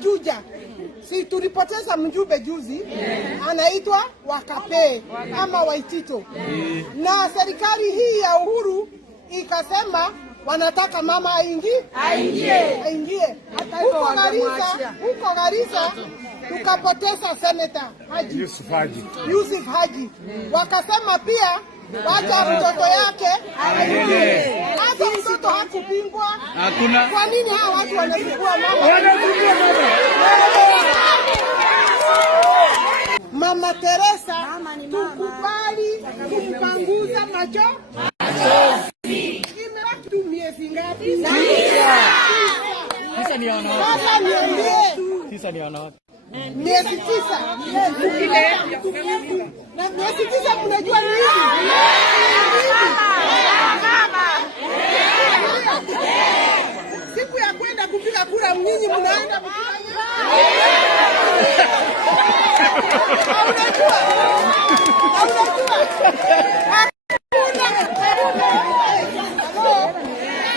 Juja. Si tulipoteza mjumbe juzi, anaitwa Wakape ama Waitito. Na serikali hii ya Uhuru ikasema wanataka mama aingie. Huko Garissa tukapoteza Senator Yusuf Haji. Wakasema pia wacha mtoto yake aingie. Hata mtoto hakupingwa. Kwa nini hawa watu wanachukua mama? Mama Teresa tukubali kumpanguza macho. Imebaki miezi ngapi? Tisa ni wanawake. Miezi 9. Na miezi 9 mnajua nini? Siku ya kwenda kupiga kura mnyinyi mnaenda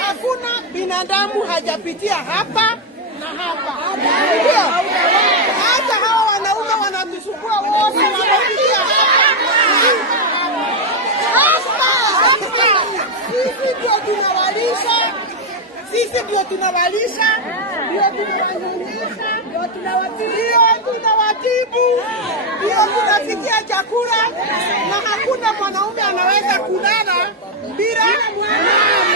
hakuna binadamu hajapitia hapa na hapa. Hata hawa wanaume wanatusumbua wote wanapitia hapa. Sisi ndio tunawalisha, ndio tunawanyonyesha, ndio tunawatibu, ndio tunafikia chakula, na hakuna mwanaume anaweza kulala bila mwanamke.